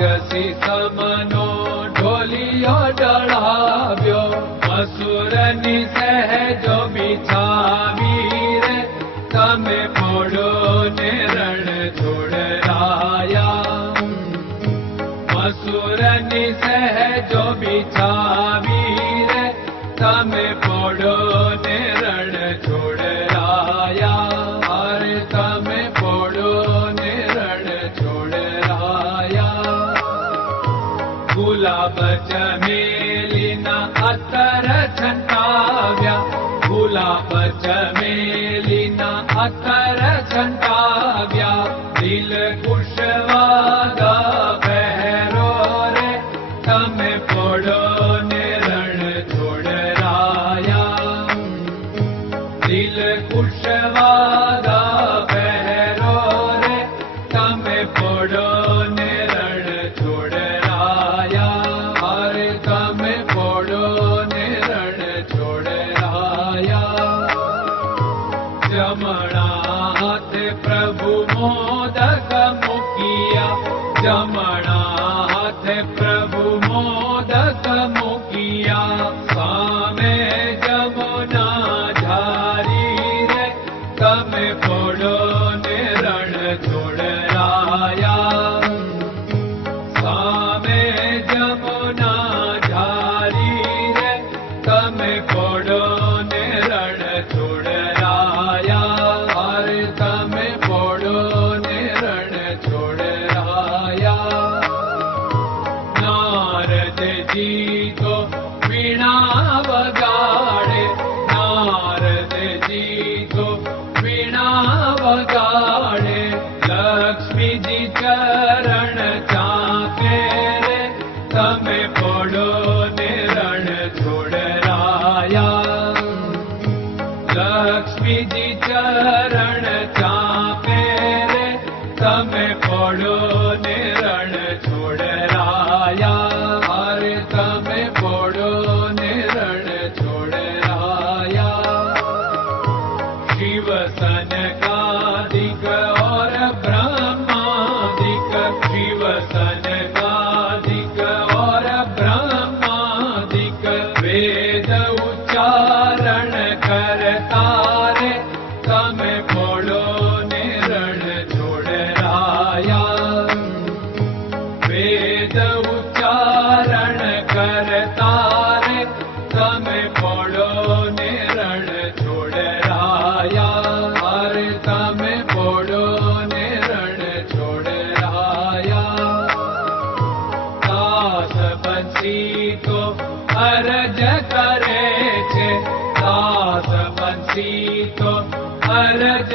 राक्षसी समनो ढोलियो डढ़ाव्यो असुर निसह जो बिछावीर, तमे पोड़ो ने रण छोड़ाया असुर निसह जो बिछावीर, तमे पोड़ो ने च मेलिना अर जना मणाथ प्रभु मोदक मुखिया। मुखियामणाथ प्रभु मोदक मुखिया। सामे जमुना झारी रे तमे पडो निरळ छोडराया पडो निरळ छोडराया। शिवसन काधिक और ब्रह्माधक शिवसन तो अरज करे छे दास पंछी बीतो अरज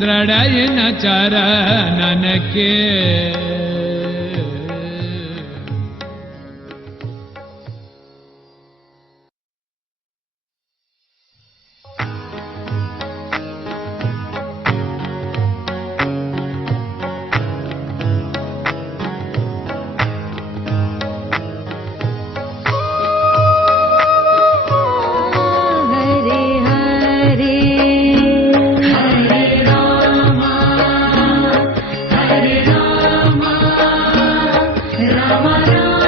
दृढयिन चरणन Come on.